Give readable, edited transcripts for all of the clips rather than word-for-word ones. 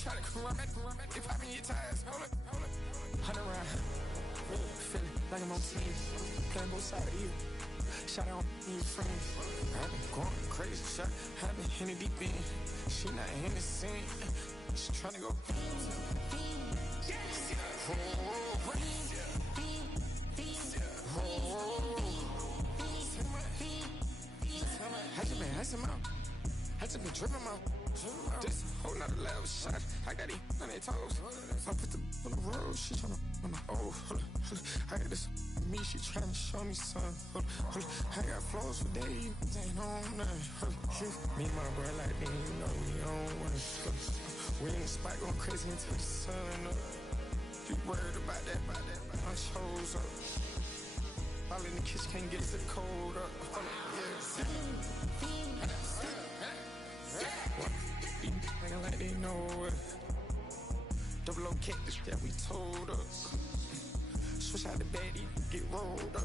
Try to come back, they popping your tires, hold it. 100 round, feeling like I'm on team, playing both sides of you. Shot out on your friends. I've been going crazy, shot, I've been in the deep end. She not in the scene, she tryna go. I just been dripping out. This whole nother level shot. I got these on their toes. I put the on the road. She tryna, oh, hold up. I got this me. She tryna show me something. Hold up. I got flows for days. Ain't on nothing. Me and my bro like they ain't know we on one. We in the spot going crazy until the sun up. You worried about that? I chose up. All in the kitchen can't get us the cold up. Nigga like they know it. Double O cactus that we told us. Switch out the baddie, get rolled up.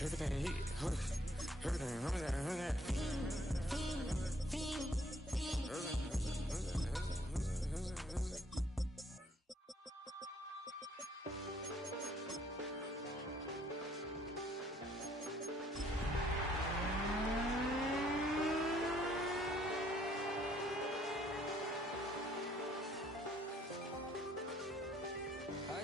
Everything hit, everything.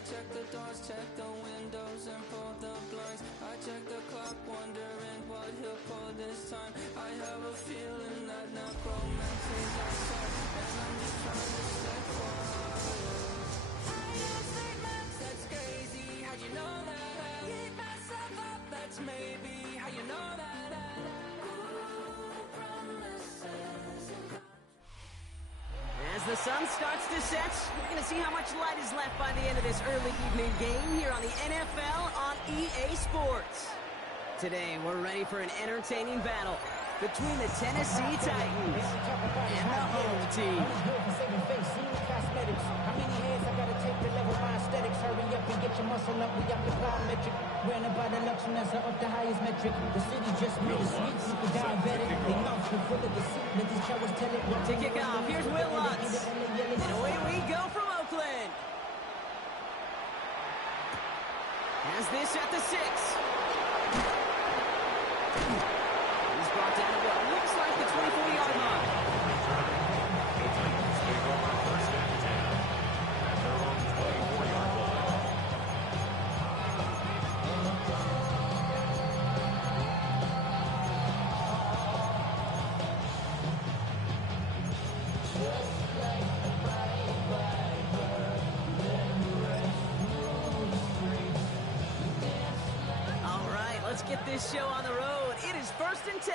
Check the doors, check the windows, and pull the blinds. I check the clock, wondering what he'll pull this time. I have a feeling that necromancy's outside, and I'm just trying to stay quiet. I use statements, that's crazy. How'd you know that? I keep myself up, that's maybe how you know that. As the sun starts to set, we're going to see how much light is left by the end of this early evening game here on the NFL on EA Sports. Today, we're ready for an entertaining battle between the Tennessee Titans and the home team. How many hands I gotta take to level my aesthetics? Hurry up and get your muscle up, we got the plyometric. Ran about the luxury, that's up the highest metric. The city just made a sweet, super diabetic. They mouths were full of deceit, let these cowards tell it. To kick off, here's Will Lutz. And away we go from Oakland. Has this at the 6. He's brought down at what looks like the 24-yard line. Let's get this show on the road. It is 1st and 10.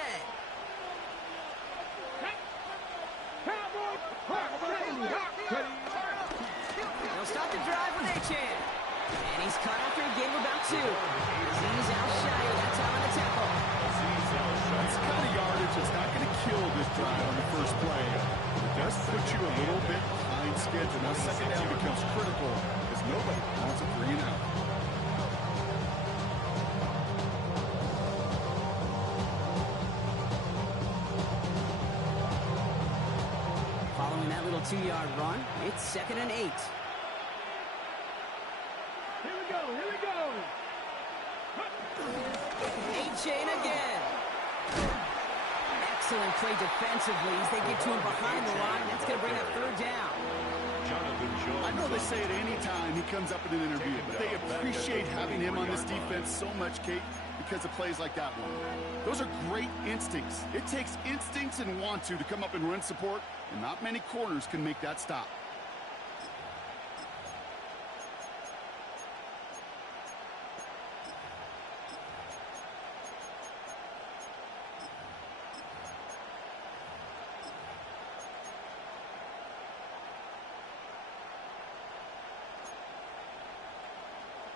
They'll start the drive with A-Chan. And he's caught after a game of about 2. He's outshire that time on the tackle. It's kind of yardage. It's not going to kill this drive on the first play. It does put you a little bit behind schedule. Now second down becomes critical because nobody wants a 3 and out. Following that little 2-yard run, it's 2nd and 8. Here we go. A-Chain again. Excellent play defensively as they get to him behind the line. That's going to bring up 3rd down. I know they say it any time he comes up in an interview, but they appreciate having him on this defense so much, Kate, because of plays like that one. Those are great instincts. It takes instincts and want to come up and run support, and not many corners can make that stop.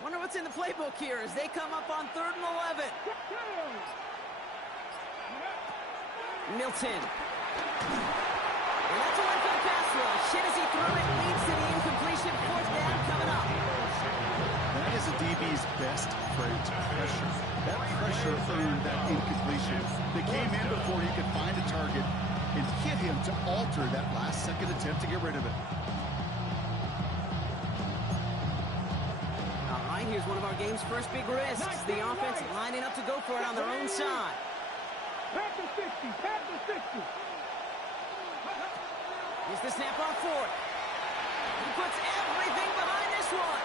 Wonder what's in the playbook here as they come up on 3rd and 11. Milton. And that's a one for the pass rush. Hit as he threw it, leads to the incompletion. Fourth down coming up. That is a DB's best trait, pressure. That pressure earned that incompletion. They came in before he could find a target and hit him to alter that last-second attempt to get rid of it. All right, here's one of our game's first big risks. The offense lining up to go for it on their own side. Pass to 60, pass to 60. Here's the snap on fourth. He puts everything behind this one.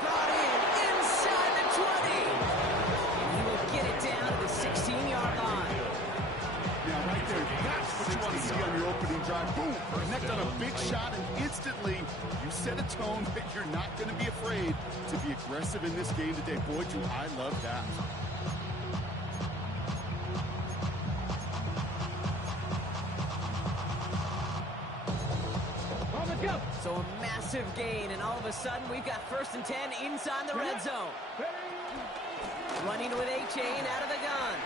Brought in inside the 20. And he will get it down to the 16-yard line. Yeah, right there. That's what you want to see on your opening drive. Boom! Connect on a big shot, and instantly you set a tone that you're not going to be afraid to be aggressive in this game today. Boy, do I love that. So a massive gain, and all of a sudden we've got 1st and 10 inside the red zone. Running with A-Chain out of the gun.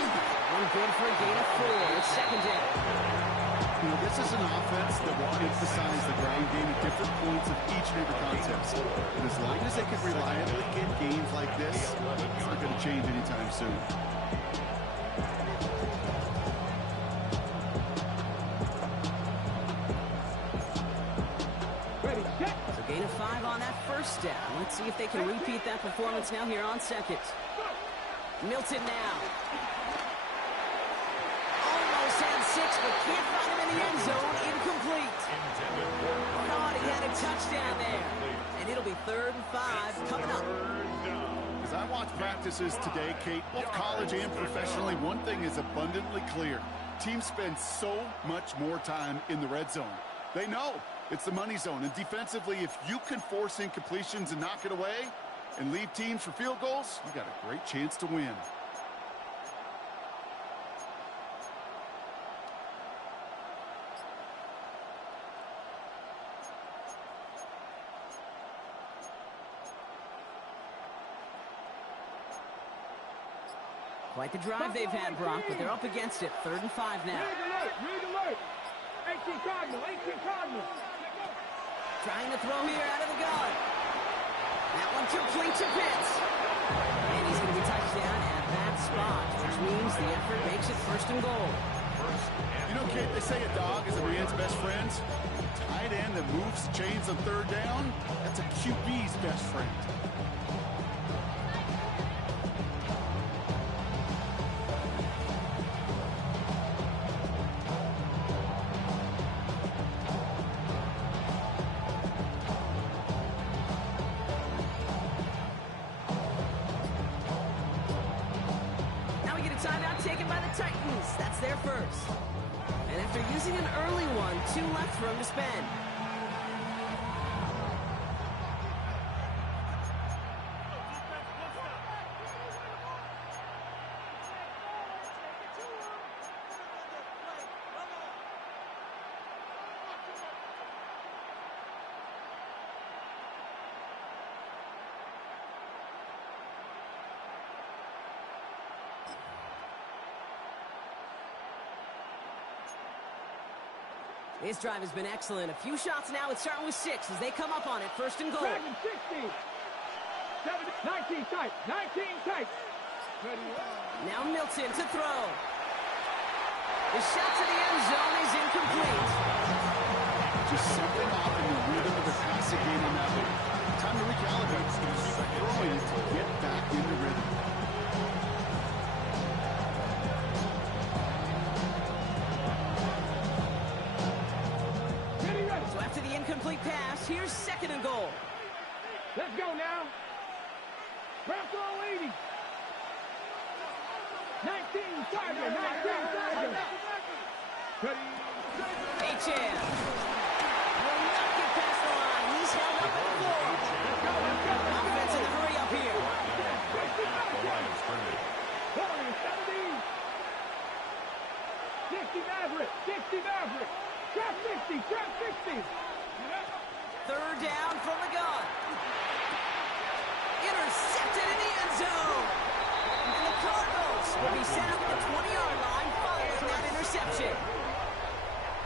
One good for a gain of 4. It's 2nd down. You know, this is an offense that will emphasize the ground game at different points of each and every contest. And as long as they can reliably get games like this, it's not going to change anytime soon. So gain of 5 on that 1st down. Let's see if they can repeat that performance now here on 2nd. Milton now. Almost had 6, but can't find him in the end zone. Incomplete. Thought he had a touchdown there. And it'll be 3rd and 5 coming up. As I watch practices today, Kate, both college and professionally, one thing is abundantly clear. Teams spend so much more time in the red zone. They know it's the money zone. And defensively, if you can force incompletions and knock it away and leave teams for field goals, you got a great chance to win. Quite the drive they've had, Brock, but they're up against it. 3rd and 5 now. Read alert. 18 Cardinal, 18 Cardinal. Trying to throw here out of the gun. That one complete to Pitts. And he's going to be touched down at that spot, which means the effort makes it 1st and goal. You know, Kate, they say a dog is a man's best friend. Tight end that moves chains on 3rd down, that's a QB's best friend. Timeout taken by the Titans. That's their 1st. And after using an early one, 2 left for him to spend. This drive has been excellent. A few shots now. It's starting with 6 as they come up on it. 1st and goal. 60. 19 tight. 19 tight. Now Milton to throw. The shot to the end zone is incomplete. Just something off in the rhythm of the passing game on that one. Time to recalibrate. Keep throwing to get back into rhythm. Incomplete pass. Here's 2nd and goal. Let's go now. Grab throw 80. 19 Tiger. 19 Tiger. H.M. will not get past the line. He's held up at the floor. Offense in the hurry up here. 60 Maverick. 60 Maverick. Trap 60. Trap 60. 3rd down from the gun. Intercepted in the end zone. And the Cardinals will be set up at the 20-yard line following that interception.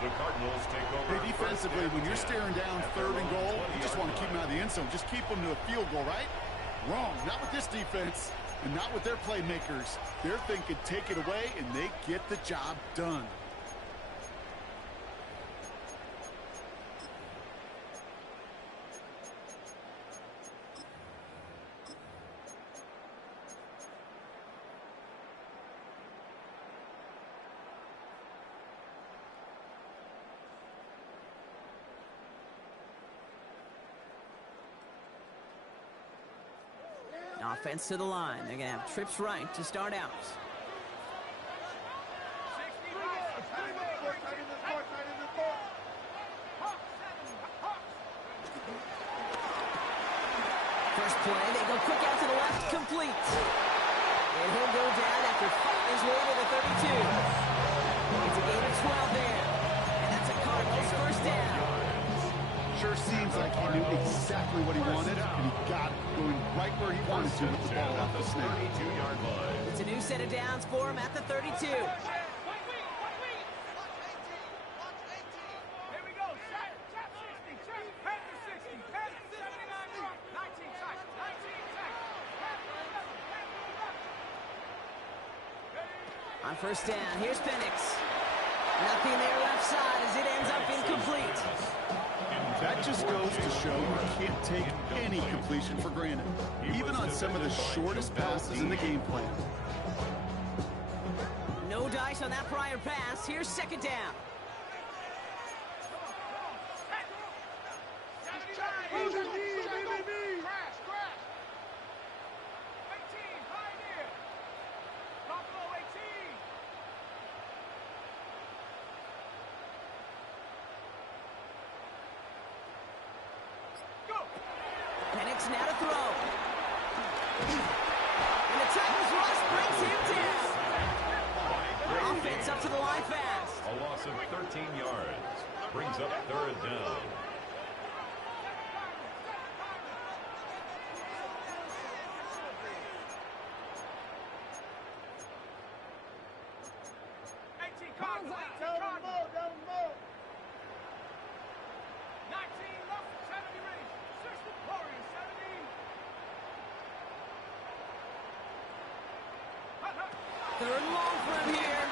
The Cardinals take over. Hey, defensively, when you're staring down 3rd and goal, you just want to keep them out of the end zone. Just keep them to a field goal, right? Wrong. Not with this defense and not with their playmakers. They're thinking take it away, and they get the job done. Offense to the line. They're going to have trips right to start out. First play, they go quick out to the left, complete. And he'll go down after fighting his way to the 32. It's a gain of 12 there. And that's a Cardinals first down. Sure seems like he knew exactly what he wanted, and he got it, going right where he wanted to with the ball off the snap. 32-yard line. It's a new set of downs for him at the 32. Here we go. Trap 60. Trap Panther 60. Panther 79 yards. 19 tackles. 19 tackles. On first down, here's Penix. Nothing there left side as it ends up incomplete. That just goes to show you can't take any completion for granted, even on some of the shortest passes in the game plan. No dice on that prior pass. Here's second down. Penix now to throw. And the tackle's loss brings him down. Offense up to the line fast. A loss of 13 yards. Brings up 3rd down. Third and long for him here.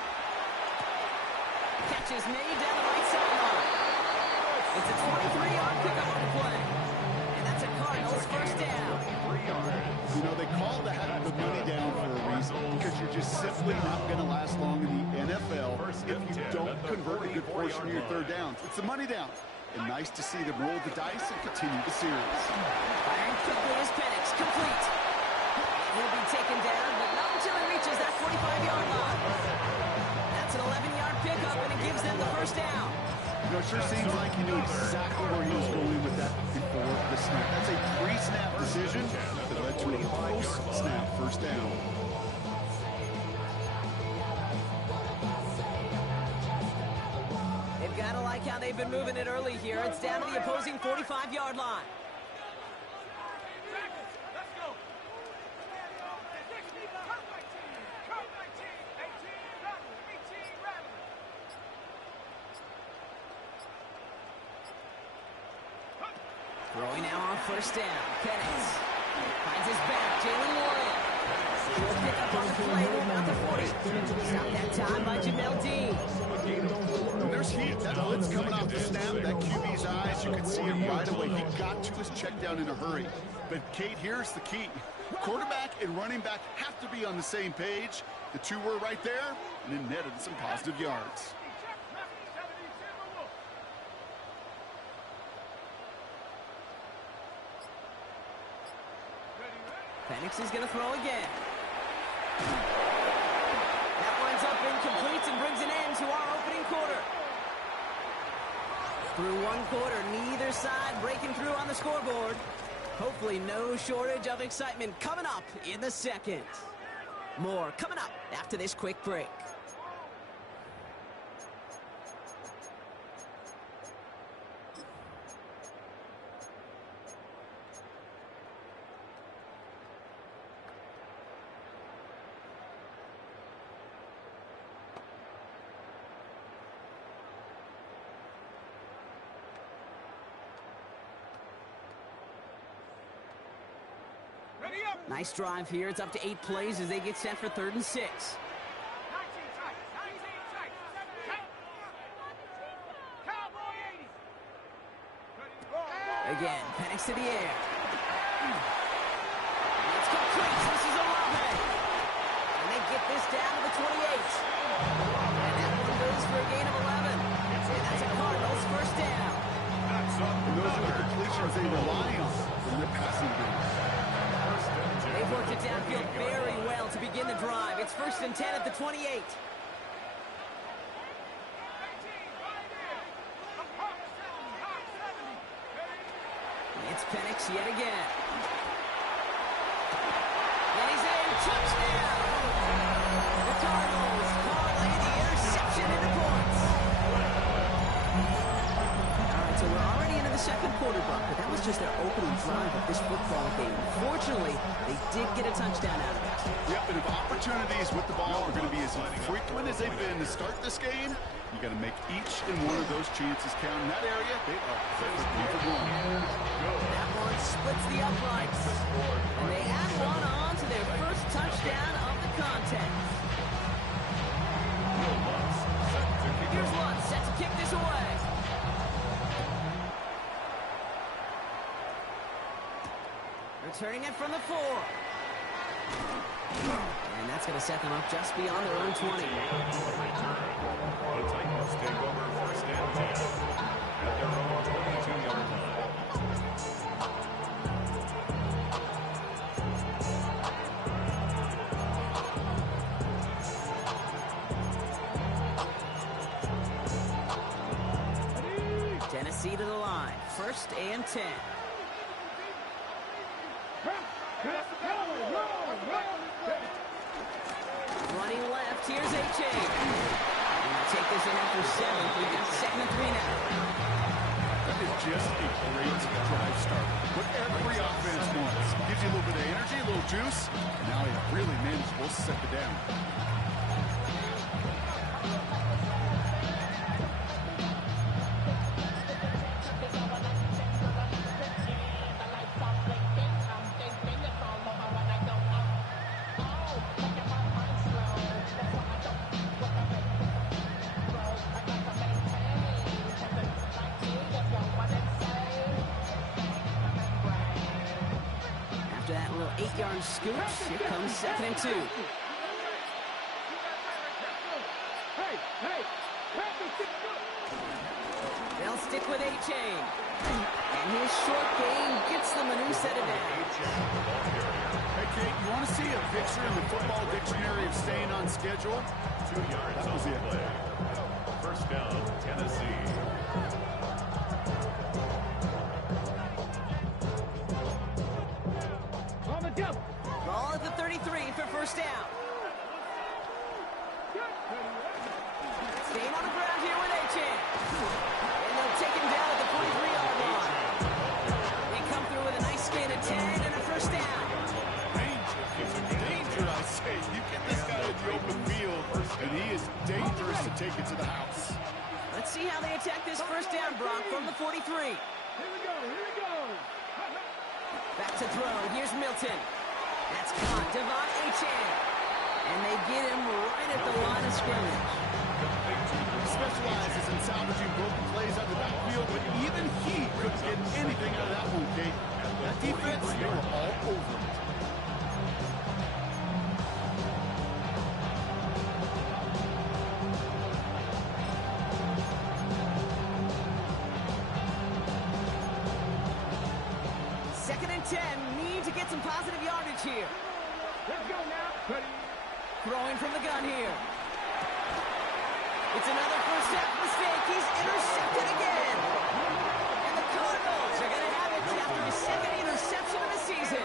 Catch is made down the right sideline. It's a 23-yard pickup on the play. And that's a Cardinals first down. 3 yards. You know, they call the money down for a reason, because you're just simply not going to last long in the NFL if you don't convert a good portion of your 3rd downs. It's the money down. And nice to see them roll the dice and continue the series. Firing quickly is Penix, complete. He'll be taken down, but not until he reaches that 45-yard line. That's an 11-yard pickup, and it gives them the first down. You know, it sure seems like he knew exactly where he was going with that before the snap. That's a pre-snap decision that led to a post-snap first down. They've got to like how they've been moving it early here. It's down to the opposing 45-yard line. Throwing now on first down. Penix finds his back. Jalen Warren. He'll pick up on the play to about the 40. Stop that time by Jamel Dean. And there's heat. That blitz coming off the snap. That QB's eyes, you could see it right away. He got to his check down in a hurry. But, Kate, here's the key. Quarterback and running back have to be on the same page. The two were right there, and it netted some positive yards. Penix is going to throw again. That winds up incomplete and brings an end to our opening quarter. Through one quarter, neither side breaking through on the scoreboard. Hopefully no shortage of excitement coming up in the second. More coming up after this quick break. Nice drive here. It's up to 8 plays as they get set for 3rd and 6. 19 tight. 19 tight. Cowboy 80. Again, Penix to the air. It's complete. This is Olave. And they get this down to the 28. And that one goes for a gain of 11. And that's a Cardinals first down. And those are the completions they rely on from their passing game. They've worked it downfield very well to begin the drive. It's 1st and 10 at the 28. It's Penix yet again. And he's in. Touchdown! The Cardinals parlay the interception into points. All right, so we're already into the second quarter, Buck, but that was just their opening drive of this football game. Fortunately, they did get a touchdown out of it. Yep, and if opportunities with the ball are going to be as frequent as they've been to start this game, you got to make each and one of those chances count. In that area, they are perfectly for one. That one splits the uprights. And they add one on to their first touchdown of the contest. Here's Lutz set to kick this away. Returning it from the 4. And that's going to set them up just beyond their own 20. The Titans take over 1st and 10 at their own 22-yard line. Tennessee to the line. 1st and 10. Running left, here's H.A. And they'll take this in after 7. We've got 2nd and 3 now. That is just a great drive start. What every offense wants. Gives you a little bit of energy, a little juice. And now they really manageable to set it down. After that little 8-yard scooch, here comes 2nd and 2. They'll stick with A-Chain. And his short game gets them a new set of downs. Hey, Kate, you want to see a picture in the football dictionary of staying on schedule? 2 yards on the play. 1st down, Tennessee. Ball at the 33 for 1st down. Staying on the ground here with A-Chain. And they'll take him down at the 43-yard line. They come through with a nice gain of 10 and a 1st down. Danger, I say. You get this guy in the open field, and he is dangerous to take it to the house. Let's see how they attack this 1st down, Brock, from the 43. Here we go. Back to throw. Here's Milton. That's caught. Devon A-Chain. And they get him right at the line of scrimmage. He specializes in salvaging broken plays out of the backfield, but even he couldn't get anything out of that one, Kate. That defense, they were all over it. Some positive yardage here. Let's go now. Throwing from the gun here. It's another first step mistake. He's intercepted again. And the Cardinals are going to have it after his 2nd interception of the season.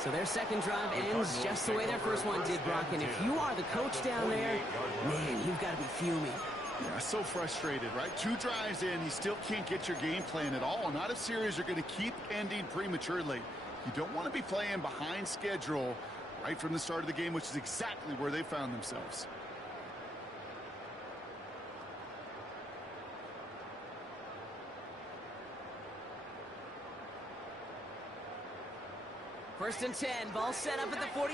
So their 2nd drive ends just the way their first one did, Brock. And if you are the coach down there, man, you've got to be fuming. Yeah, so frustrated, right? 2 drives in, you still can't get your game plan at all. Not if series are going to keep ending prematurely. You don't want to be playing behind schedule right from the start of the game, which is exactly where they found themselves. First and 10, ball set up at the 48.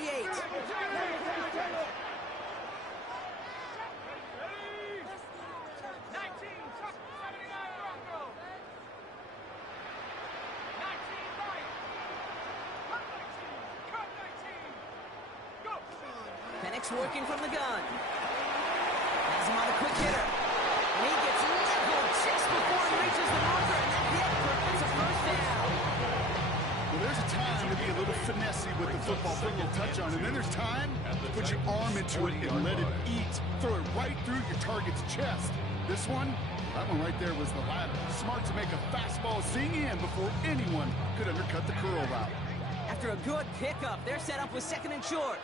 Penix working from the gun. Has him on a quick hitter. And he gets leveled just before he reaches the marker, and that hit prevents a first down. Well, there's a time to be a little finessey with the football, put a little touch on, and then there's time to put your arm into it and let it eat. Throw it right through your target's chest. This one, that one right there was the latter. Smart to make a fastball zing in before anyone could undercut the curl route. After a good pickup, they're set up with second and short.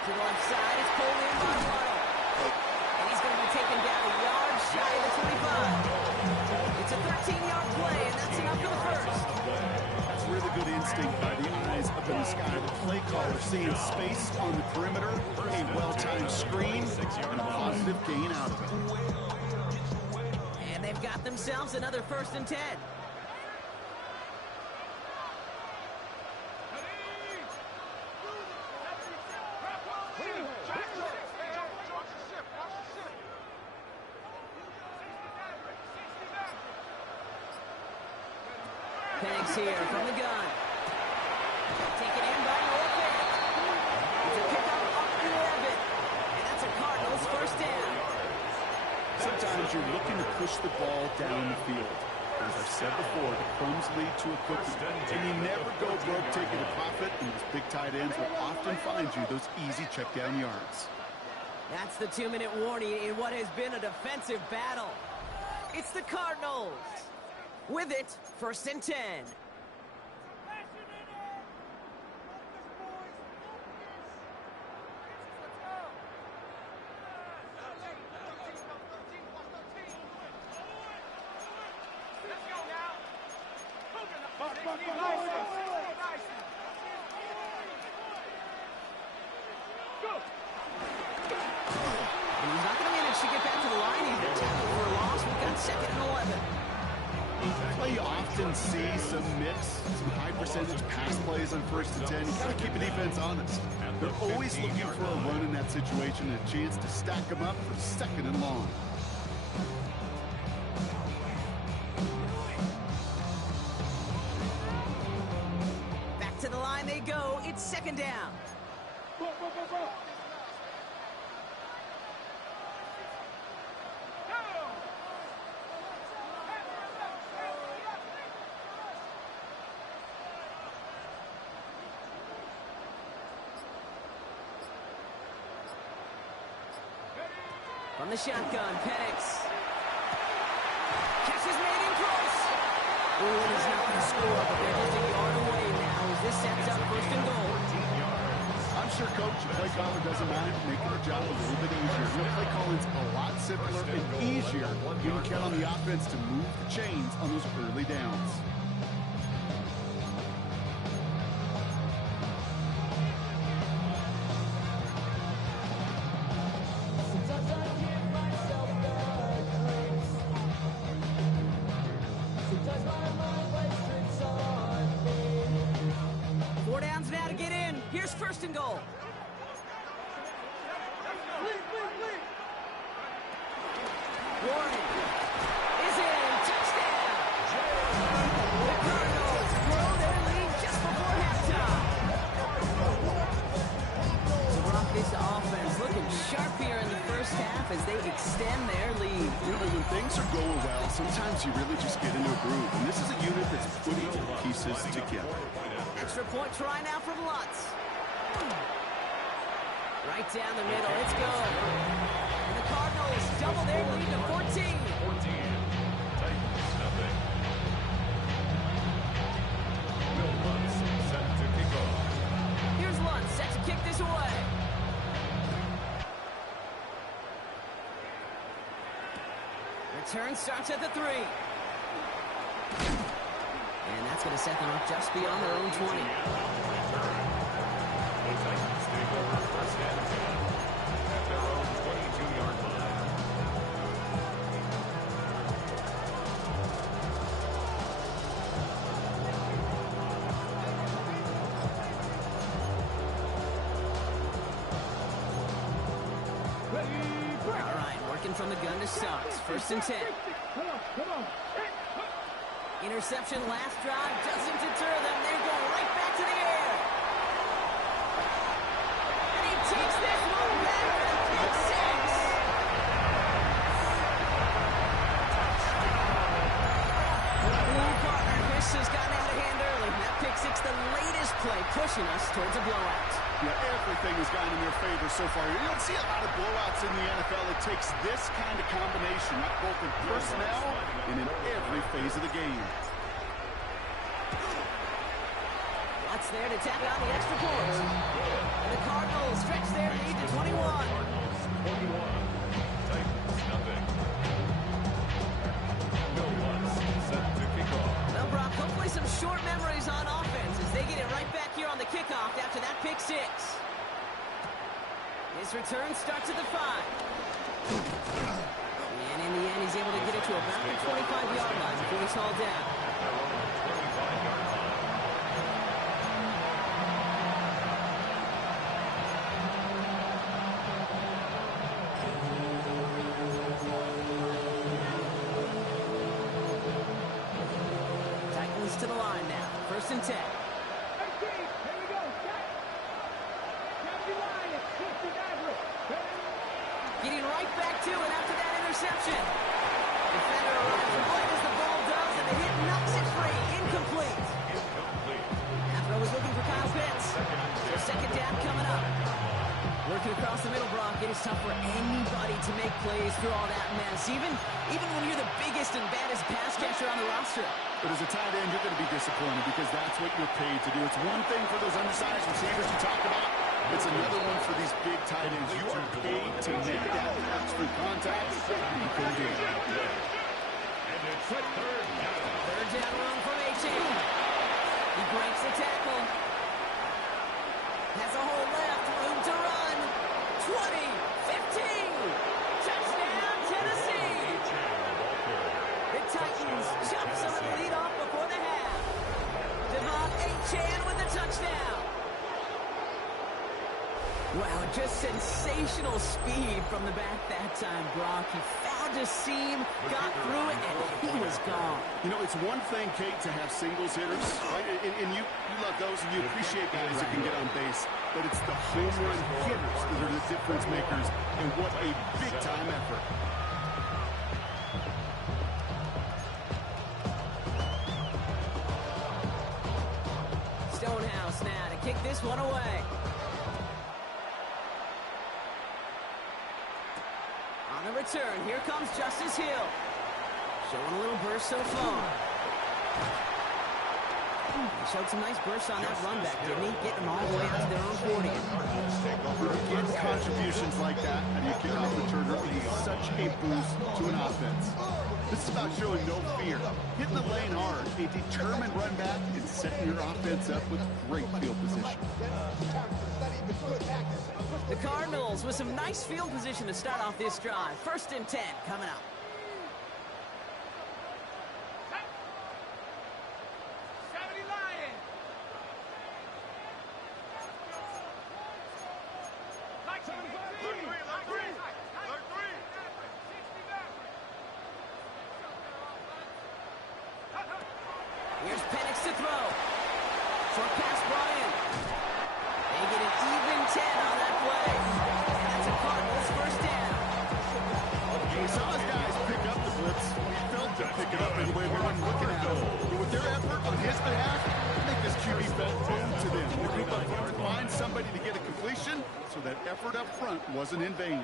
To the left side, it's pulled in by Waddle. And he's going to be taken down a yard shy of the 25. It's a 13-yard play, and that's enough for the first. That's really good instinct by the eyes up in the sky. The play caller seeing space on the perimeter, a well-timed screen, and a positive gain out of it. And they've got themselves another first and 10. Penix here from the gun. Taken in by Nob5. It's a pickup off the orbit. And that's a Cardinals first down. Sometimes you're looking to push the ball down the field. As I've said before, the crumbs lead to a cookie. And you never go broke taking a profit, and those big tight ends will often find you those easy check down yards. That's the 2-minute warning in what has been a defensive battle. It's the Cardinals. With it, first and 10. And he's not going to manage to get back to the line. He's been tackled for a loss. We've got second and 11. Well, you often see some mix, some high percentage pass plays on first and 10. You got to keep the defense honest. They're always looking for a run in that situation and a chance to stack them up for second and long. Back to the line they go. It's second down. From the shotgun, Penix. Catch is made in close. Ooh, and he's not going to score, but they're just a yard away now as this sets up first and goal. I'm sure Coach, the play caller doesn't mind making the job a little bit easier. The play calling's a lot simpler and easier. You can count on the offense to move the chains on those early downs. First and goal. Warning is in. Touchdown. The Cardinals grow their lead just before halftime. To rock this offense looking sharp here in the first half as they extend their lead. You know, when things are going well, sometimes you really just get into a groove. And this is a unit that's putting pieces together. Extra point try now from Lutz. Right down the middle, it's good. And the Cardinals double their lead to 14. 14. Titans, nothing. Will Lutz set to kick off. Here's Lutz set to kick this away. Return starts at the 3. And that's going to set them up just beyond their own 20. Titans take over first and 10 at their own 22-yard line. from the gun to start. 1st and 10. Interception last drive doesn't deter them. They're going right back to the air. And he takes this one back for the pick six. Blue partner, Chris has gotten out of hand early. That pick six, the latest play, pushing us towards a blowout. Yeah, everything has gone in their favor so far. You don't see a lot of blowouts in the NFL. It takes this kind of combination, both in personnel and in every phase of the game. Watts there to tap out the extra point. And the Cardinals stretch their lead to 21. Titans, nothing. Nob5 set to kick off. Well, Brock, hopefully some short memories on offense as they get it right back here on the kickoff after that pick six. His return starts at the 5. And in the end, he's able to get it to about the 25-yard line before he's hauled down. Their own 25-yard line. Titans to the line now. 1st and 10. Getting right back to it after that interception. Defender arrives right as the ball does, and the hit knocks it free. Incomplete. After I was looking for Kyle Pitts. So 2nd down coming up. Working across the middle, Brock. It is tough for anybody to make plays through all that mess, even when you're the biggest and baddest pass catcher on the roster. But as a tight end, you're going to be disappointed because that's what you're paid to do. It's one thing for those undersized receivers you talk about. It's another one for these big tight ends. You are paid to make that catch through contact. You can do it. And it's a 3rd down. 3rd down run from A-Chain. He breaks the tackle. Has a hole left. Room to run. 20. 15. Touchdown, Tennessee. The Titans chop some of the lead off before the half. Devon A-Chan with the touchdown. Wow, just sensational speed from the back that time, Brock. He found a seam, got through it, and he was gone. You know, it's one thing, Kate, to have singles hitters, right? And you love those, and you appreciate guys who can get on base. But it's the home run hitters that are the difference makers, and what a big-time effort. Stonehouse now to kick this one away. On the return, here comes Justice Hill. Showing a little burst so far. He showed some nice bursts on that run back, didn't he? Getting them all the way out to their own 40. Getting contributions like that, and you kick off the returner, is such a boost to an offense. This is about showing no fear, hitting the lane hard, a determined run back, and setting your offense up with great field position. The Cardinals with some nice field position to start off this drive. 1st and 10 coming up. Here's Penix to throw. Short pass brought in. They get an even 10 on that play. And that's a Cardinals 1st down. We saw his guys pick up the blitz. We felt them pick it up in the way we weren't looking at it. But with their effort on his behalf, I think this QB felt home to them. The group up front to find somebody to get a completion, so that effort up front wasn't in vain.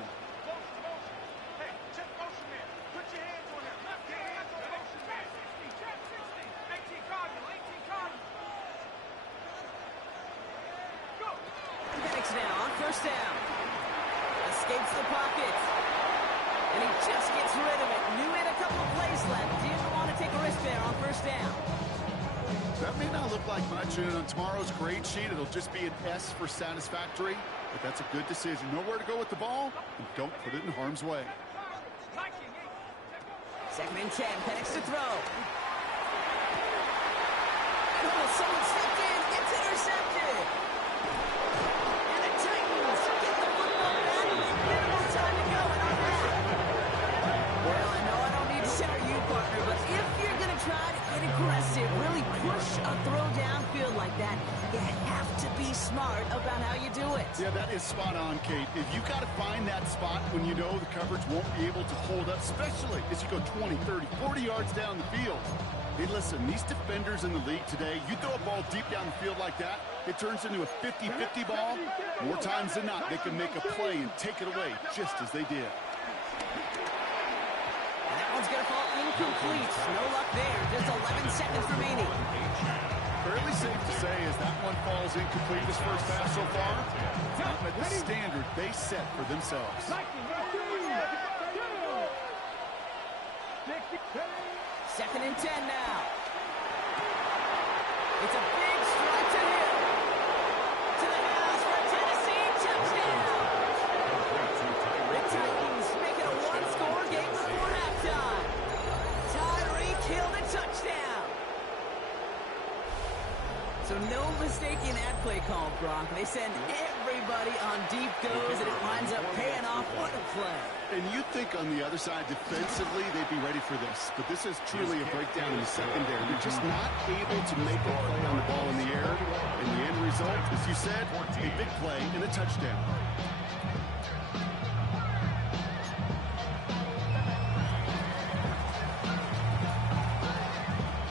Now on 1st down. Escapes the pocket. And he just gets rid of it. Knew he had a couple of plays left. Didn't want to take a risk there on 1st down. That may not look like much, and on tomorrow's grade sheet, it'll just be an S for satisfactory, but that's a good decision. Know where to go with the ball, and don't put it in harm's way. 2nd and 10. Penix to throw. Oh, someone stepped in. It's intercepted. And the Titans get the football back with minimal time to go in our half. smart about how you do it. Yeah, that is spot on, Kate. If you got to find that spot when you know the coverage won't be able to hold up, especially as you go 20, 30, 40 yards down the field. Hey, listen, these defenders in the league today, you throw a ball deep down the field like that, it turns into a 50-50 ball. More times than not, they can make a play and take it away just as they did. And that one's going to fall incomplete. No luck there. Just 11 seconds remaining. Fairly safe to say as that one falls incomplete this first half so far, not met the standard they set for themselves. Second and 10 now. It's a big strike to him. To the house for a Tennessee touchdown. The Titans make it a one-score game before halftime. Tyreek Hill the touchdown. So no mistaking that play call, Brock. They send everybody on deep goes, and it winds up paying off. What a play. And you'd think on the other side, defensively, they'd be ready for this. But this is truly a breakdown in the secondary. They're just not able to make a play on the ball in the air. And the end result, as you said, a big play and a touchdown.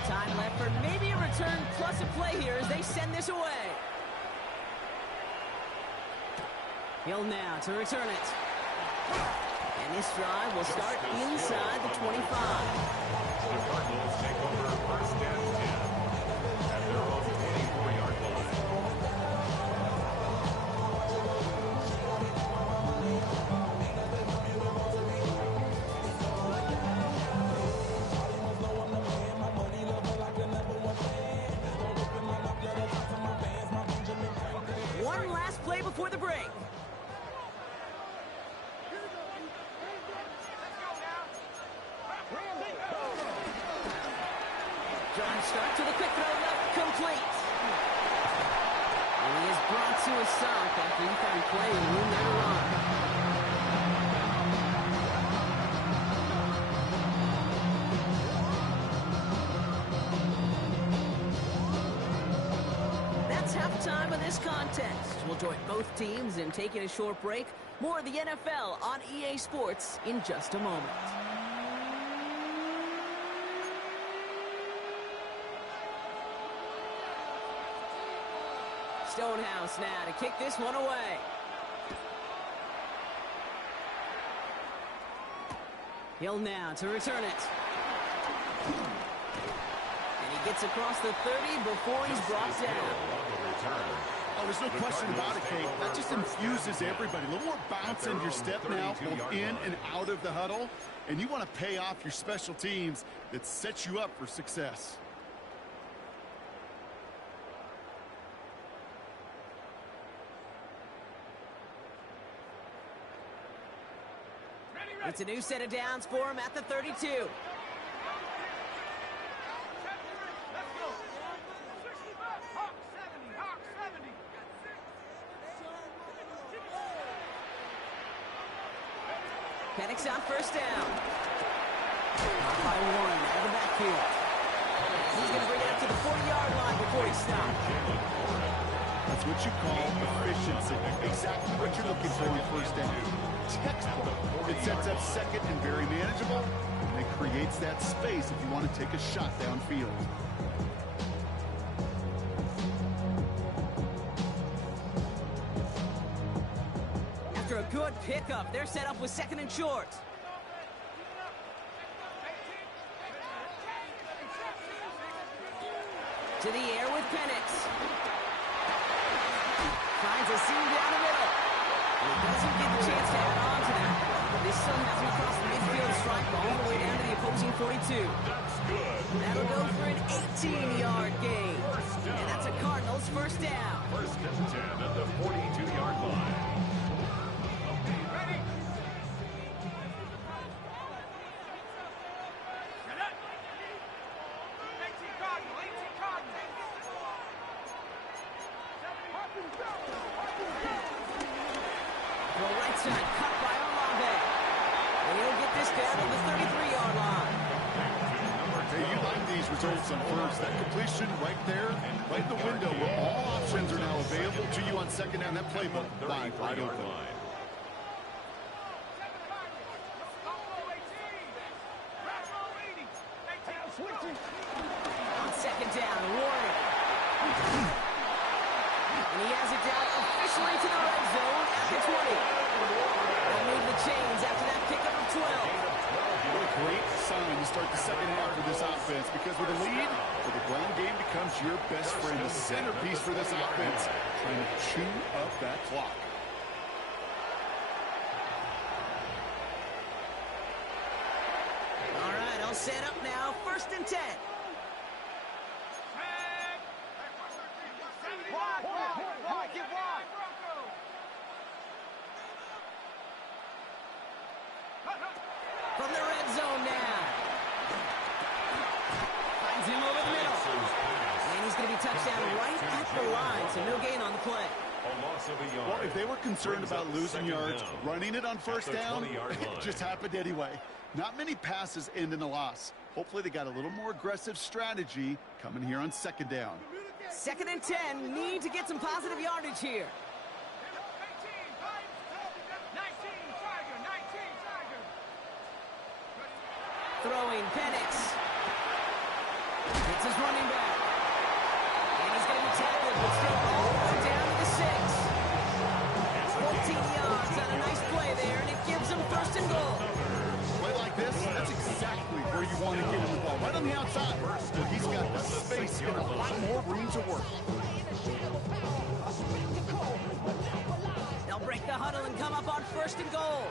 Time left for maybe a return plus a play here as they send this away. Hill now to return it. And this drive will start inside the 25. The Cardinals take over first and 10 at their own 24-yard line. One last play before the break. John Stark to the quick throw left, complete. And he is brought to a stop after he found play and room there to run. That's halftime of this contest. We'll join both teams in taking a short break. More of the NFL on EA Sports in just a moment. Stonehouse now to kick this one away. Hill now to return it. And he gets across the 30 before he's brought down. Oh, there's no question about it, Kate. That just infuses everybody. A little more bounce in your step now, both in and out of the huddle. And you want to pay off your special teams that sets you up for success. It's a new set of downs for him at the 32. Penix on first down. By one out of the backfield. He's going to bring it up to the 40-yard line before he stops. That's what you call efficiency. Exactly what you're looking for in first down. Textbook. It sets up second and very manageable, and it creates that space if you want to take a shot downfield. After a good pickup, they're set up with second and short. To the air with Penix. Finds a seam down the middle. And he doesn't get the chance to add on to that. But this still has him across the midfield stripe all the way down to the opposing 42. That'll go for an 18-yard gain. And that's a Cardinals first down. First and 10 at the 42-yard line. Cut by Nob5. And he'll get this down to the 33-yard line. Hey, you like results on first. That completion right there, right in the window where all options are now available to second down, that playbook wide open. On second down, Warren. And he has it down officially to the red zone at the 20. They'll move the chains after that pickup of 12. What a great sign to start the second half of this offense, because with a lead, the ground game becomes your best friend, the centerpiece for this offense, trying to chew up that clock. All right, all set up now. 1st and 10. From the red zone now. Finds him over the middle. And he's going to be touchdown right at the line, so no gain on the play. Well, if they were concerned about losing yards, running it on 1st down, it just happened anyway. Not many passes end in a loss. Hopefully they got a little more aggressive strategy coming here on 2nd down. 2nd and 10, need to get some positive yardage here. Throwing Penix. It's his running back. And he's going to be tackled, but still all the way down to the 6. 14 yards on a nice play there, and it gives him 1st and goal. Play like this, that's exactly where you want to get him the ball, right on the outside. Well, he's got the space and a lot more room to work. They'll break the huddle and come up on 1st and goal.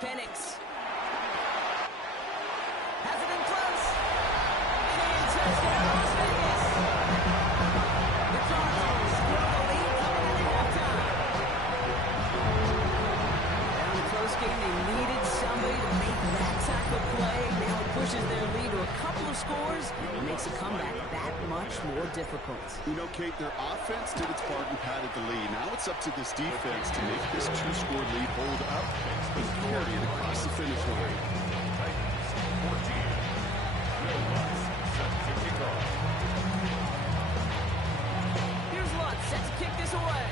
Penix has it in close. And touchdown, Las Vegas. The Cardinals grow the lead coming into halftime. Down the close game, they needed somebody to make that type of play. Now it pushes their lead to a couple of scores and makes a comeback that much more difficult. You know, Kate, their offense did its part and padded the lead. Now it's up to this defense to make this 2-score lead hold up and carry it across the finish line. Here's Lutz set to kick this away.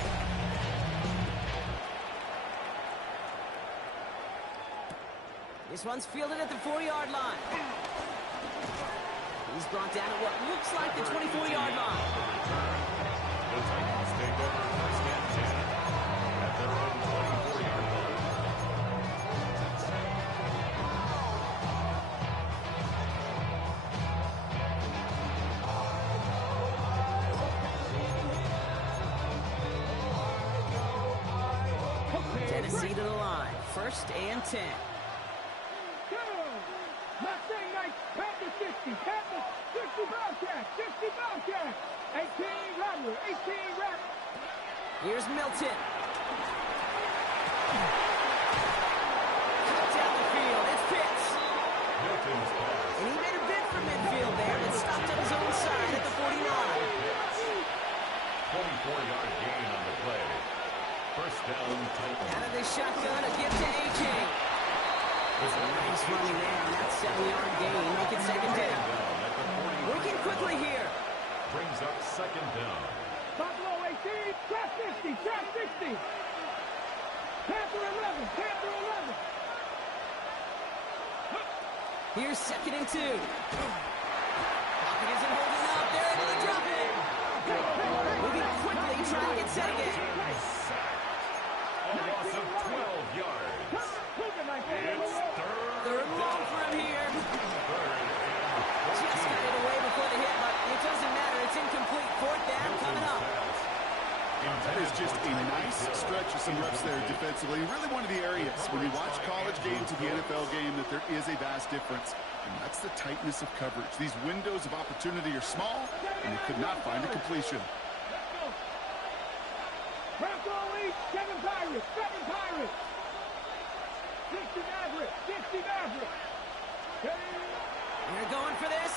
This one's fielded at the 4-yard line. He's brought down at what looks like the 24-yard line. The Titans take over 1st and 10 at their own 24-yard line. Tennessee to the line. 1st and 10. Mustang Knights, Panther 60, Panther 60 Bobcat, 60 Bobcat, 18 Rattler, 18 Rattler. Here's Milton. Cut down the field. It's Pitts. Milton's pass. And he made a bid for midfield there, but stopped at his own side at the 49. 24-yard gain on the play. 1st down, Titans. Out of the shotgun, a gift to A.J. Nice running there on that 7-yard gain. Make it 2nd down. Working quickly here. Brings up 2nd down. Buffalo 18, trap 50, trap 60. Panther 11, Panther 11. Here's 2nd and 2. Pocket isn't holding up. They're able to drop it. Moving quickly, trying to get set again. A loss of 12 yards. It's 3rd and long for him here. Just got it away before the hit, but it doesn't matter. It's incomplete. 4th down coming up. That is just a nice stretch of some reps there defensively. Really one of the areas when you watch college game to the NFL game that there is a vast difference. And that's the tightness of coverage. These windows of opportunity are small, and they could not find a completion. Bronco Elite, 7 Pirates, 7 Pirates. 60 Maverick, 60 Maverick. They're going for this.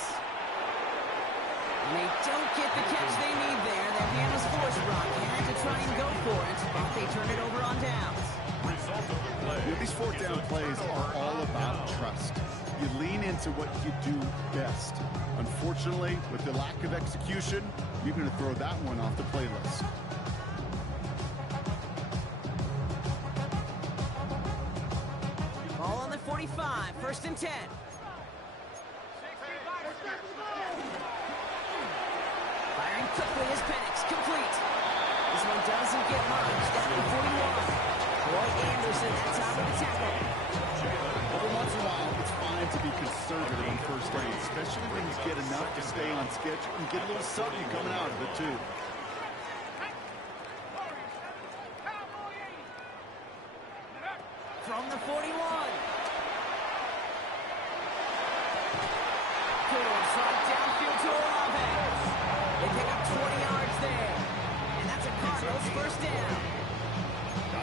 And they don't get the catch they need there. That hand was forced, Brock. Had to try and go for it, but they turn it over on downs. Result of the play. These 4th down plays are all about trust. you lean into what you do best. Unfortunately, with the lack of execution, you're going to throw that one off the playlist. Ball on the 45, 1st and 10. Firing quickly is Penix, complete. This one doesn't get much, down to 41. Troy Anderson, that time of the tackle. Every once in a while, it's fine to be conservative on first down, especially when you get enough to stay on schedule and get a little something coming out of it, too. From the 41. Goes right downfield to Olave. They pick up 20 yards there. And that's a Cardinals 1st down.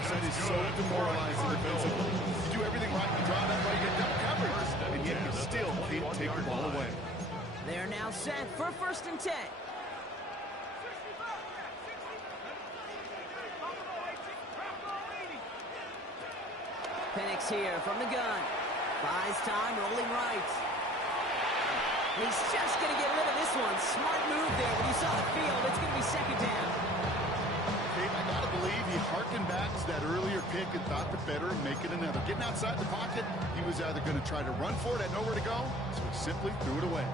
That is so demoralizing defensively. You do everything right, you draw that way, you get double coverage, and yet you still can't take the ball away. They're now set for 1st and 10. Penix here from the gun. Buys time, rolling right. He's just going to get rid of this one. Smart move there. When you saw the field, it's going to be 2nd down. I got to believe he harkened back to that earlier pick and thought the better and make it another. Getting outside the pocket, he was either going to try to run for it, had nowhere to go, so he simply threw it away.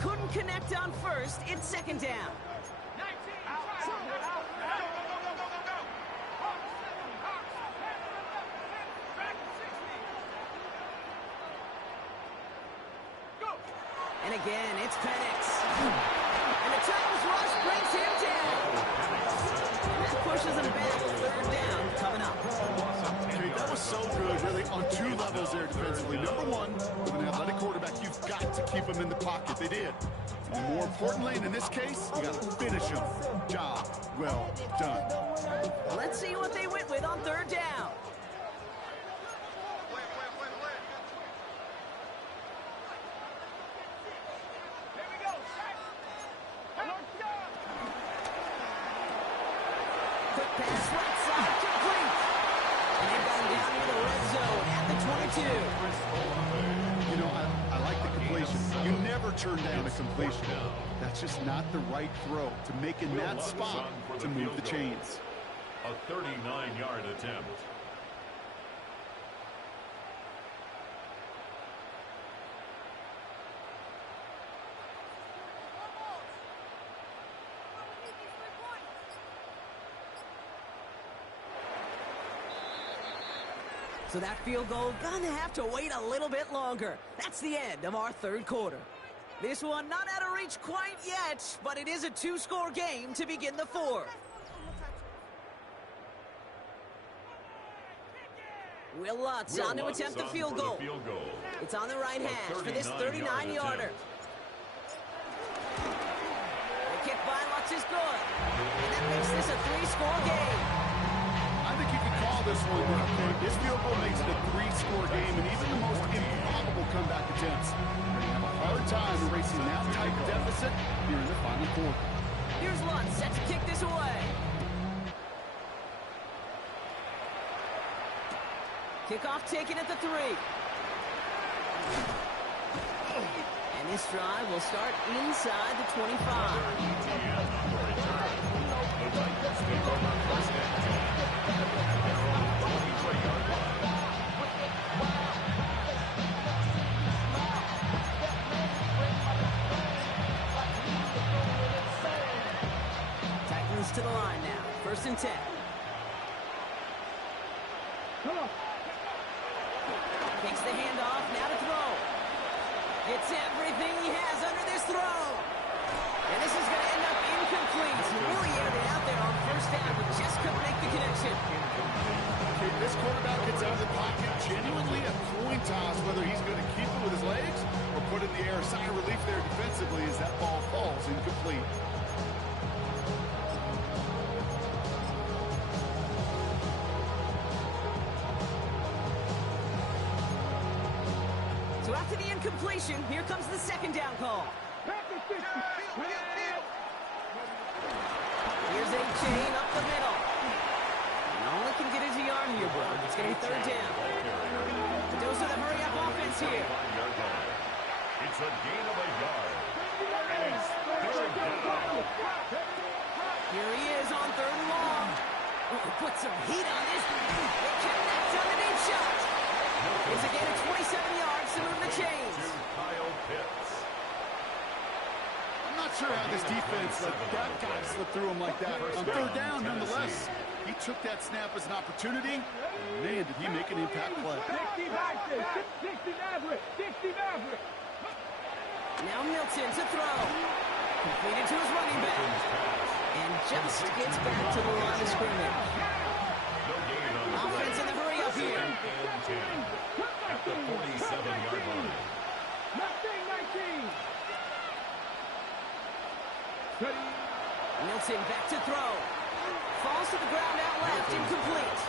Couldn't connect on 1st. It's 2nd down. And again, it's Penix. And the Titans rush brings him down. And that pushes him back. 3rd down coming up. Okay, that was so good, really, on 2 levels there defensively. Number one, with an athletic quarterback, you've got to keep him in the pocket. They did. And more importantly, and in this case, you got to finish him. Job well done. Let's see what they went with on 3rd down. Quick pass right side, complete. And they've gone down into the red zone at the 22. You know, I like the completion. You never turn down a completion. That's just not the right throw to make in that spot to move the chains. A 39-yard attempt. So that field goal gonna have to wait a little bit longer. That's the end of our 3rd quarter. This one not out of reach quite yet, but it is a 2-score game to begin the 4th. Will Lutz on to attempt the field goal. It's on the right hash for this 39-yarder. The kick by Lutz is good. And that makes this a 3-score game. I think you can call this one one. This field goal makes it a 3-score game, and even the most improbable comeback attempts are going to have a hard time erasing that type of deficit here in the final quarter. Here's Lutz set to kick this away. Kickoff taken at the 3. And this drive will start inside the 25. Titans to the line now. 1st and 10. Takes the handoff, now to throw. Gets everything he has under this throw. And this is going to end up incomplete. He really aired it out there on 1st down, but just couldn't make the connection. Okay, this quarterback gets out of the pocket, genuinely a coin toss, whether he's going to keep it with his legs or put it in the air. Sigh of relief there defensively as that ball falls incomplete. So after the incompletion, here comes the 2nd down call. Here's a chain up the middle. And all it can get is a yard here, bro. It's going to be 3rd down. here. 5-yard line. It's a gain of a yard. And it's third down. Here he is on 3rd and long. Put some heat on this. They connect on the deep shot. It's a gain of 27 yards to move the chains. To Kyle Pitts. I'm not sure how this defense let that guy slip through him like that. On 3rd down, nonetheless, he took that snap as an opportunity. Man, did he make an impact play. 60 Maverick. 60 Maverick. 60 Maverick. Now Milton to throw. Completed to his running back. And just gets back to the line of scrimmage. No gain on the Offense in the hurry up here. and 10 at the 47-yard line. 19. Milton back to throw. Falls to the ground out left. Incomplete.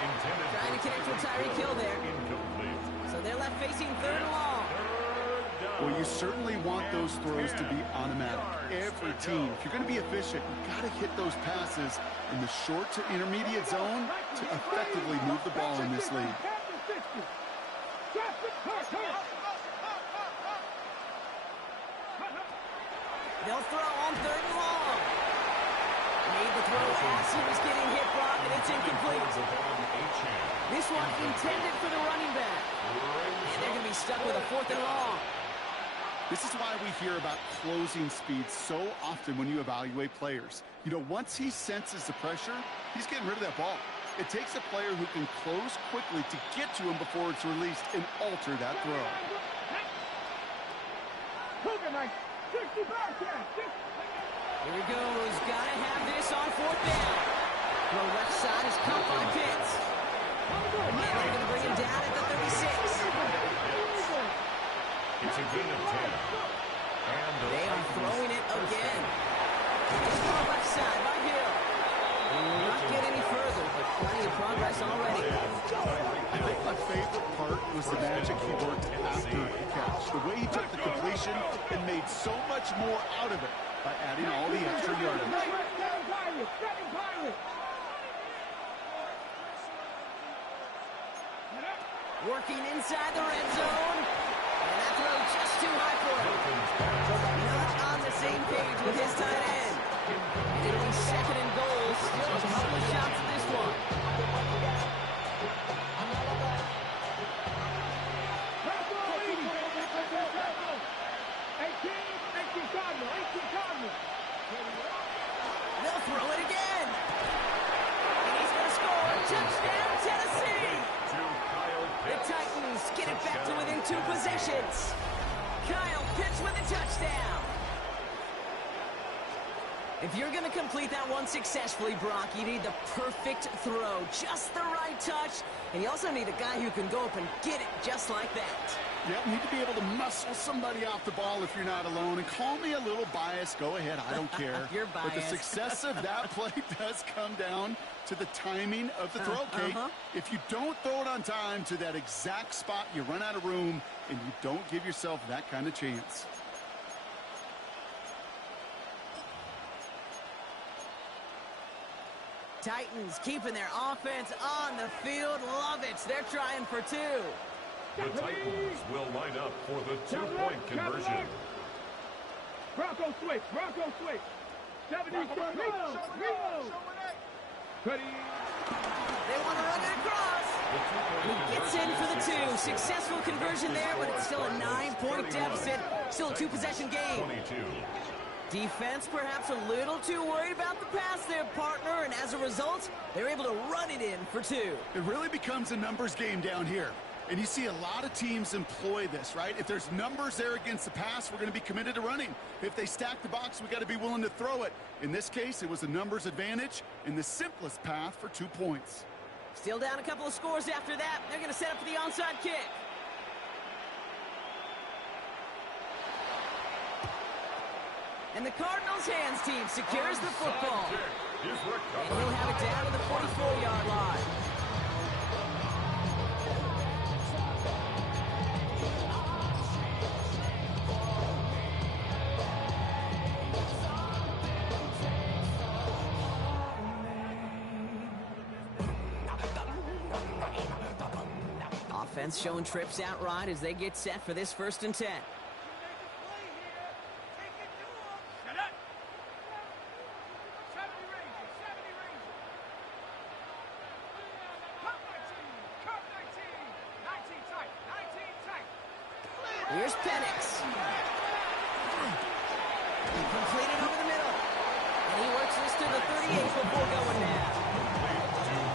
Intended Trying to connect with Tyreek Hill there. incomplete. So they're left facing 3rd and long. Well, you certainly want those throws to be automatic. Every team, if you're going to be efficient, you've got to hit those passes in the short to intermediate zone to effectively move the ball in this league. They'll throw on 3rd and long. Made the throw as he was getting hit, Brock, and it's incomplete. This one intended for the running back. And they're going to be stuck with a 4th and long. This is why we hear about closing speed so often when you evaluate players. You know, once he senses the pressure, he's getting rid of that ball. It takes a player who can close quickly to get to him before it's released and alter that throw. Here he goes. Got to have this on 4th down. Throw left side is caught by Pitts. And they're going to bring him down at the 36. It's a gain of 10. And They are throwing it again. It's on the left side by Hill. Will not get any further, but plenty of progress already. I think my favorite part was the magic he worked after the catch. The way he took the completion and made so much more out of it by adding all the extra yardage. Working inside the red zone. And that throw just too high for him. Not on the same page with his tight end. It'll be 2nd and goal. Still a couple of shots at this one. They'll throw it again. And he's going to score. Touchdown, Tennessee. to Kyle The Pitts. Titans get it back to within 2 possessions. Kyle Pitts with a touchdown. If you're going to complete that one successfully, Brock, you need the perfect throw, just the right touch, and you also need a guy who can go up and get it just like that. Yep, need to be able to muscle somebody off the ball if you're not alone. And call me a little biased. Go ahead. I don't care. You're But the biased. success of that play does come down to the timing of the throw, Kate. If you don't throw it on time to that exact spot, you run out of room, and you don't give yourself that kind of chance. Titans keeping their offense on the field. Love it. They're trying for 2. The Titans will line up for the 2-point conversion. Bronco switch. 76. Ready. They want to run it across. He gets in for the 2. Successful conversion there, but it's still a 9-point deficit. Still a 2-possession game. 22. Defense perhaps a little too worried about the pass there, partner, and as a result, they're able to run it in for 2. It really becomes a numbers game down here. And you see a lot of teams employ this, right? If there's numbers there against the pass, we're going to be committed to running. If they stack the box, we got to be willing to throw it. In this case, it was a numbers advantage and the simplest path for 2 points. Still down a couple of scores after that. They're going to set up for the onside kick. And the Cardinals' hands team secures the football. Is And recovered. he'll have it down to the 44-yard line. Defense showing trips out right as they get set for this 1st and 10. Here's Penix. Completed over the middle. And he works this to the 38 before going down.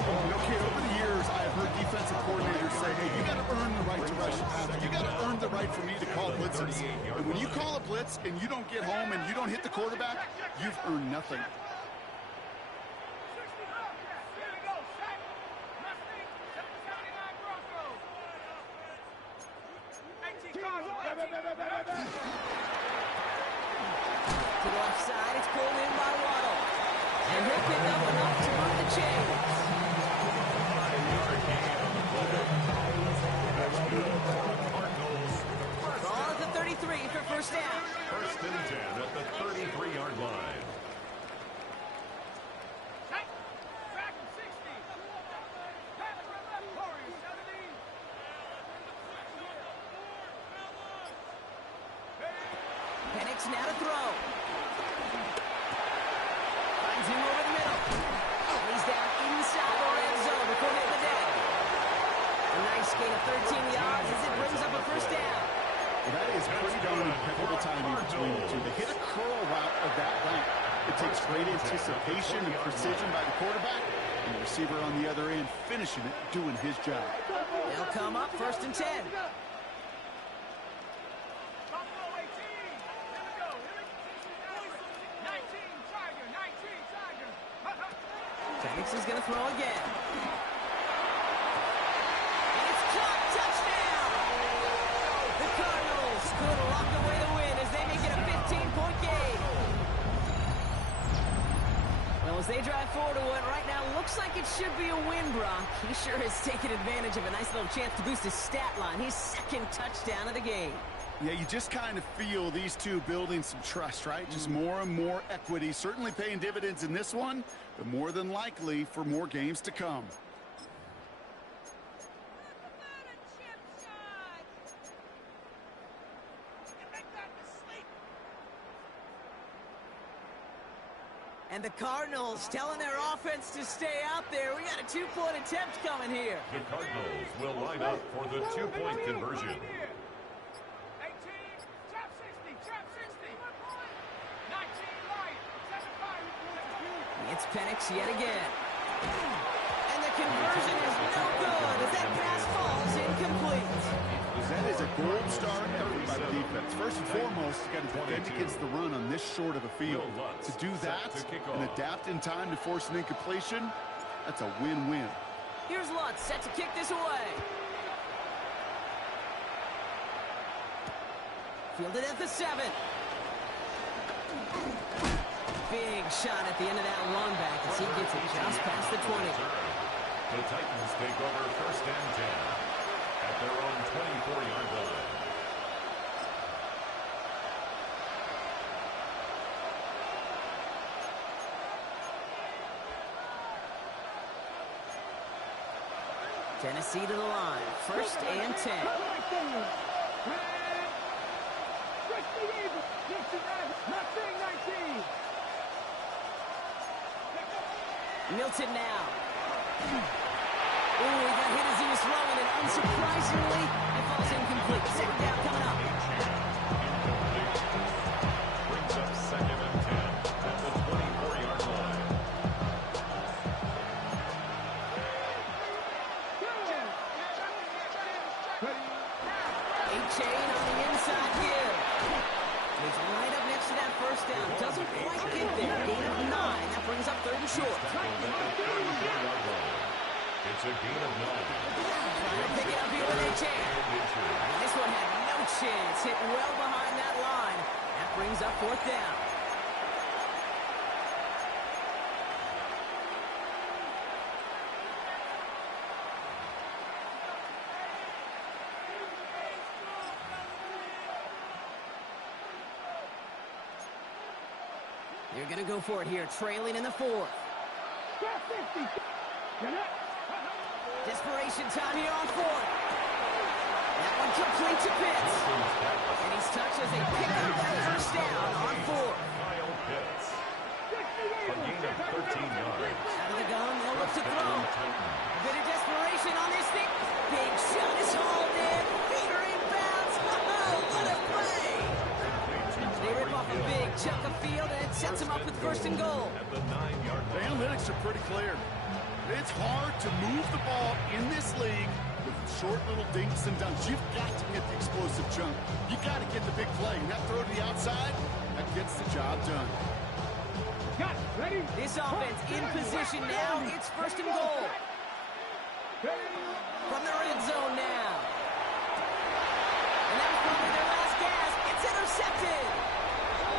Okay, over the years, I've heard defensive coordinators say, hey, you got to earn the right to rush the passer. You got to earn the right for me to call blitzes. And when you call a blitz and you don't get home and you don't hit the quarterback, you've earned nothing. To the left side, it's pulled in by Waddle. And he'll pick up enough to move the chains. Ball at the 33 for 1st down. 1st and 10 at the 33-yard line. Penix now to throw. Finds him over the middle. Oh, he's down inside the red zone before hitting the deck. A nice gain of 13 yards as it brings up a 1st down. Well, that is pretty darn impeccable timing between the two. They hit a curl route of that length. It takes great anticipation and precision by the quarterback, and the receiver on the other end finishing it, doing his job. They'll come up 1st and 10. Penix is going to throw again. And it's caught. Touchdown! The Cardinals could lock away the win as they make it a 15-point game. Well, as they drive forward to what right now looks like it should be a win, Brock, he sure has taken advantage of a nice little chance to boost his stat line. His 2nd touchdown of the game. Yeah, you just kind of feel these two building some trust, right? Just more and more equity. Certainly paying dividends in this one, but more than likely for more games to come. And the Cardinals telling their offense to stay out there. We got a 2-point attempt coming here. The Cardinals will line up for the 2-point conversion. It's Penix yet again. And the conversion is no good as that pass falls incomplete. That is a gold star effort by the defense. First and foremost, you got to defend against the run on this short of a field. To do that and adapt in time to force an incompletion, that's a win-win. Here's Lutz set to kick this away. Fielded at the 7. Big shot at the end of that run back as he gets it just past the 20. The Titans take over 1st and 10 at their own 24-yard line. Tennessee to the line. 1st and 10. Milton now. Ooh, he got hit as he was throwing, and unsurprisingly, it falls incomplete. 2nd down coming up. Brings up 2nd and 10 at the 24-yard line. A-Chain on the inside here. He's right up next to that 1st down. Doesn't quite get there. Gain of 9. That brings up 3rd and short. It's a gain of 9. Trying to pick it up here with A-Chain. This one had no chance. Hit well behind that line. That brings up 4th down. They're going to go for it here, trailing in the 4th. Desperation time here on 4th. That one complete to Pitts. And he's touched as they pick up that first down on 4. Kyle Pitts. A gain of 13 yards. Out of the gun, they'll look to throw. A bit of desperation on this thing. Big shot is hauled in. Feeder inbounds. Oh, what a play! They rip off a big chunk of field, and it sets them up with first and goal. At the 9-yard The line. analytics are pretty clear. It's hard to move the ball in this league with short little dinks and dunks. You've got to get the explosive jump. You got to get the big play. And that throw to the outside, that gets the job done. Got it. Ready? This offense in position now. It's first and goal. From the red zone now. And that was probably their last gasp. It's intercepted.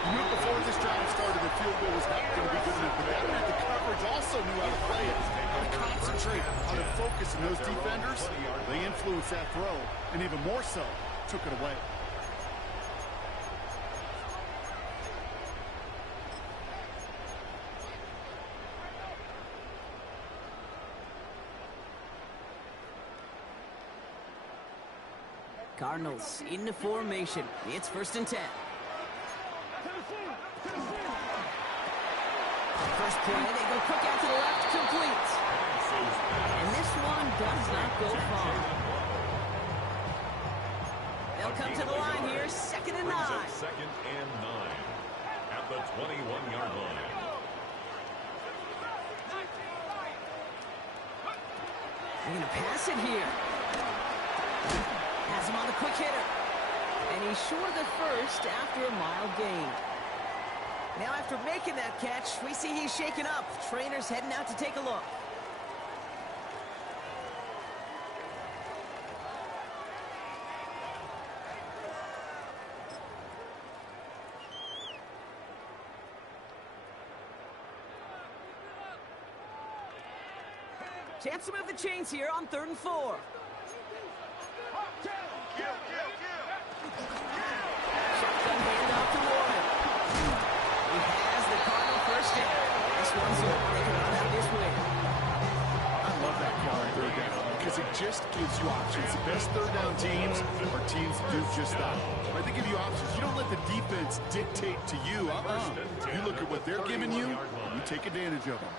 You knew before this drive started the field goal was not going to be good enough, but that meant the coverage also knew how to play it, how to concentrate, how to focus, and those defenders, they influenced that throw, and even more so, took it away. Cardinals in the formation. It's first and 10. First play, they go quick out to the left, complete. And this one does not go far. They'll come to the line here, second and 9. Second and 9 at the 21-yard line. They're going to pass it here. Has him on the quick hitter. And he's short of the first after a mild gain. Now after making that catch, we see he's shaken up. Trainer's heading out to take a look. Chance to move the chains here on 3rd and 4. Shotgun handoff to Warren. He has the Cardinal first down. This one's over. They can run out this way. I love that call on 3rd down because it just gives you options. The best 3rd down teams are teams that do just that. Right? They give you options. You don't let the defense dictate to you. You look at what they're giving you, and you take advantage of them.